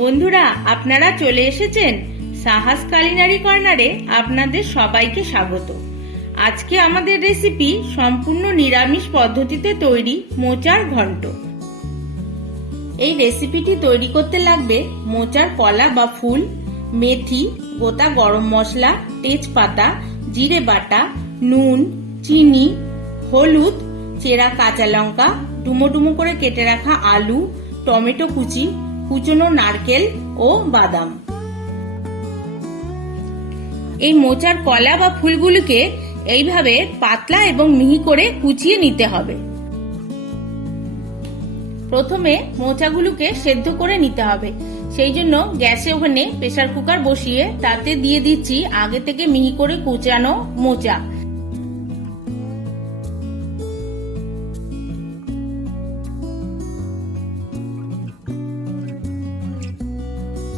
বন্ধুরা, আপনারা চলে এসেছেন সাহাস কালিনারি কর্নারে আপনাদের সবাইকে স্বাগত। আজকে আমাদের রেসিপি সম্পূর্ণ নিরামিষ পদ্ধতিতে তৈরি মোচার ঘন্ট। এই রেসিপিটি তৈরি করতে লাগবে মোচার কলা বা ফুল, মেথি, গোটা গরম মশলা, তেজপাতা, জিরে বাটা, নুন, চিনি, হলুদ, চেরা কাঁচা লঙ্কা, ডুমো ডুমো করে কেটে রাখা আলু, টমেটো কুচি কুচনো নারকেল ও বাদাম। এই মোচার কলা বা ফুলগুলিকে এইভাবে পাতলা এবং মিহি করে কুচিয়ে নিতে হবে। প্রথমে মোচাগুলোকে সেদ্ধ করে নিতে হবে। সেই জন্য গ্যাসে ওখানে প্রেসার কুকার বসিয়ে তাতে দিয়ে দিচ্ছি আগে থেকে মিহি করে কুচানো মোচা।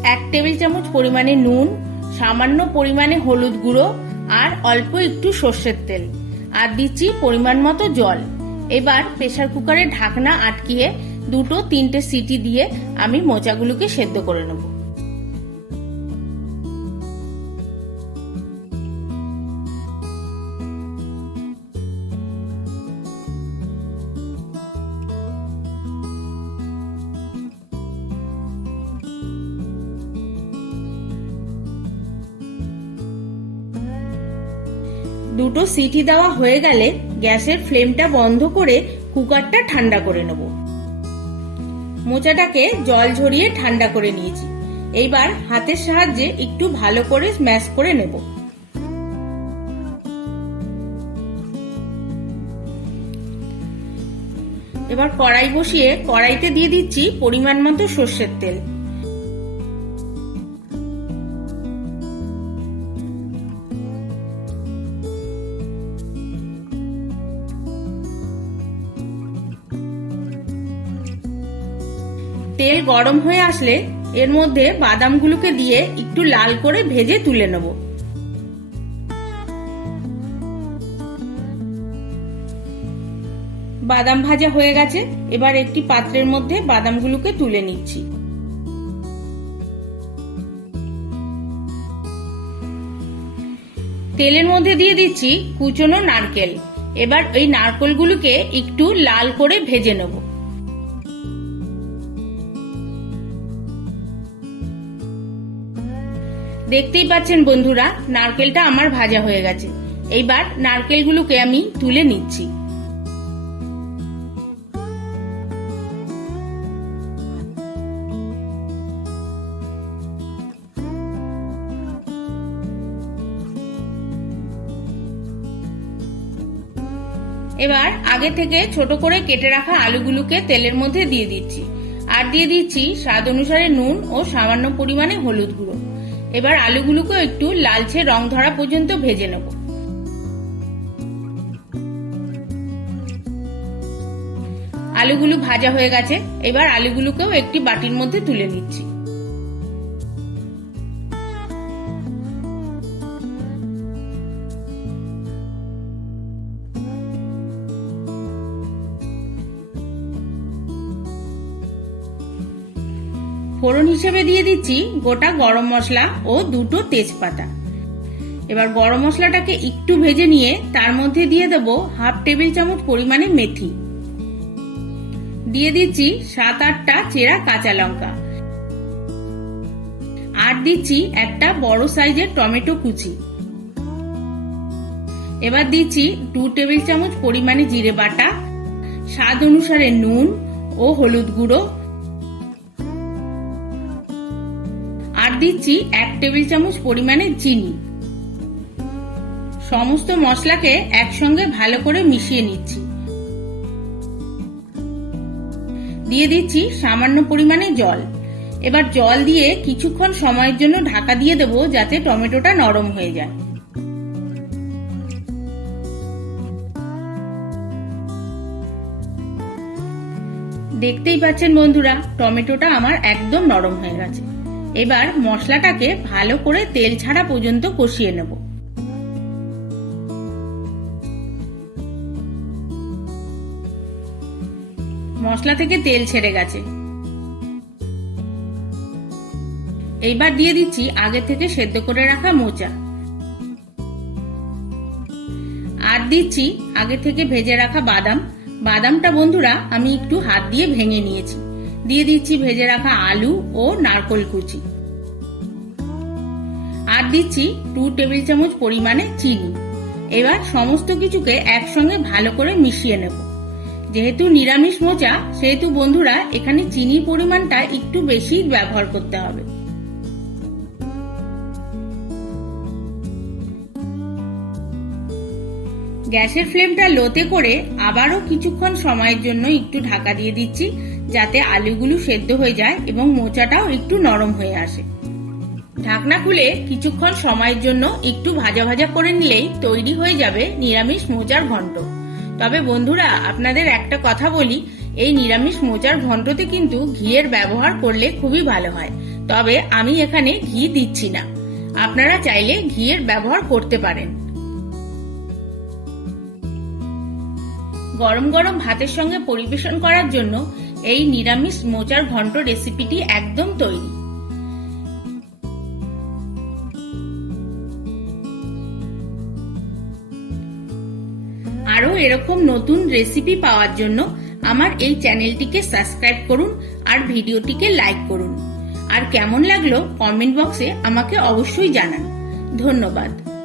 এক টেবিল চামচ পরিমাণে নুন, সামান্য পরিমাণে হলুদ গুঁড়ো আর অল্প একটু সর্ষের তেল। আর দিচ্ছি পরিমাণ মতো জল। এবার প্রেশার কুকারে ঢাকনা আটকিয়ে দুটো তিনটে সিটি দিয়ে আমি মোচাগুলোকে সেদ্ধ করে নেব। দুটো সিটি দেওয়া হয়ে গেলে গ্যাসের ফ্লেমটা বন্ধ করে কুকারটা ঠান্ডা করে নেব। মোচাটাকে জল ঝরিয়ে ঠান্ডা করে নিয়েছি। এইবার হাতের সাহায্যে একটু ভালো করে স্ম্যাশ করে নেব। এবার কড়াই বসিয়ে কড়াইতে দিয়ে দিচ্ছি পরিমাণ মতো সর্ষের তেল। তেল গরম হয়ে আসলে এর মধ্যে বাদামগুলোকে দিয়ে একটু লাল করে ভেজে তুলে নেব। বাদাম ভাজা হয়ে গেছে, এবার একটি পাত্রের মধ্যে বাদামগুলোকে তুলে নিচ্ছি। তেলের মধ্যে দিয়ে দিচ্ছি কুচনো নারকেল। এবার এই নারকেলগুলোকে একটু লাল করে ভেজে নেব। দেখতেই পাচ্ছেন বন্ধুরা, নারকেলটা আমার ভাজা হয়ে গেছে। এইবার নারকেলগুলোকে আমি তুলে নিচ্ছি। এবার আগে থেকে ছোট করে কেটে রাখা আলুগুলোকে তেলের মধ্যে দিয়ে দিচ্ছি। আর দিয়ে দিচ্ছি স্বাদ অনুসারে নুন ও সামান্য পরিমাণে হলুদ গুঁড়ো। এবার আলুগুলোকে একটু লালচে রং ধরা পর্যন্ত ভেজে নেব। আলুগুলো ভাজা হয়ে গেছে। এবার আলুগুলোকেও একটি বাটির মধ্যে তুলে নিচ্ছি। ফোড়ন হিসেবে দিয়ে দিচ্ছি গোটা গরম মশলা ও দুটো তেজপাতা। এবার গরম মশলাটাকে একটু ভেজে নিয়ে তার মধ্যে দিয়ে দেবো হাফ টেবিল চামচ পরিমাণে মেথি। দিয়ে দিচ্ছি সাত আটটা চেরা কাঁচা লঙ্কা। আর দিচ্ছি একটা বড় সাইজের টমেটো কুচি। এবার দিচ্ছি দু টেবিল চামচ পরিমাণে জিরে বাটা। স্বাদ অনুসারে নুন ও হলুদ গুঁড়ো। দিচ্ছি এক টেবিল চামচ পরিমাণে চিনি। সমস্ত মশলাকে একসঙ্গে ভালো করে মিশিয়ে নিচ্ছি। দিয়ে দিচ্ছি সামান্য পরিমাণে জল। এবার জল দিয়ে কিছুক্ষণ সময়ের জন্য ঢাকা দিয়ে দেব যাতে টমেটোটা নরম হয়ে যায়। দেখতেই পাচ্ছেন বন্ধুরা, টমেটোটা আমার একদম নরম হয়ে গেছে। এবার মশলাটাকে ভালো করে তেল ছাড়া পর্যন্ত কষিয়ে নেব। মশলা থেকে তেল ছেড়ে গেছে। এইবার দিয়ে দিচ্ছি আগে থেকে সেদ্ধ করে রাখা মোচা। আর দিচ্ছি আগে থেকে ভেজে রাখা বাদাম। বাদামটা বন্ধুরা আমি একটু হাত দিয়ে ভেঙে নিয়েছি। দিয়ে দিচ্ছি ভেজে রাখা আলু ও নারকল কুচি। আর দিচ্ছি টু টেবিল চামচ পরিমাণে চিনি। এবার সমস্ত কিছুকে একসঙ্গে ভালো করে মিশিয়ে নেব। যেহেতু নিরামিষ মোচা, সেহেতু বন্ধুরা, এখানে চিনির পরিমাণটা একটু বেশি ব্যবহার করতে হবে। গ্যাসের ফ্লেমটা লোতে করে আবারও কিছুক্ষণ সময়ের জন্য একটু ঢাকা দিয়ে দিচ্ছি। যাতে আলুগুলো সেদ্ধ হয়ে যায় এবং মোচাটাও একটু নরম হয়ে আসে। ঢাকনা খুলে কিছুক্ষণ সময়ের জন্য একটু ভাজা ভাজা করে নিলেই তৈরি হয়ে যাবে নিরামিষ মোচার ঘন্ট তবে বন্ধুরা, আপনাদের একটা কথা বলি, এই নিরামিষ মোচার ঘন্টতে কিন্তু ঘিয়ের ব্যবহার করলে খুবই ভালো হয়। তবে আমি এখানে ঘি দিচ্ছি না। আপনারা চাইলে ঘিয়ের ব্যবহার করতে পারেন। গরম গরম ভাতের সঙ্গে পরিবেশন করার জন্য এই নিরামিষ মোচার ঘন্ট রেসিপিটি একদম তৈরি। আরও এরকম নতুন রেসিপি পাওয়ার জন্য আমার এই চ্যানেলটিকে সাবস্ক্রাইব করুন আর ভিডিওটিকে লাইক করুন। আর কেমন লাগল কমেন্ট বক্সে আমাকে অবশ্যই জানান। ধন্যবাদ।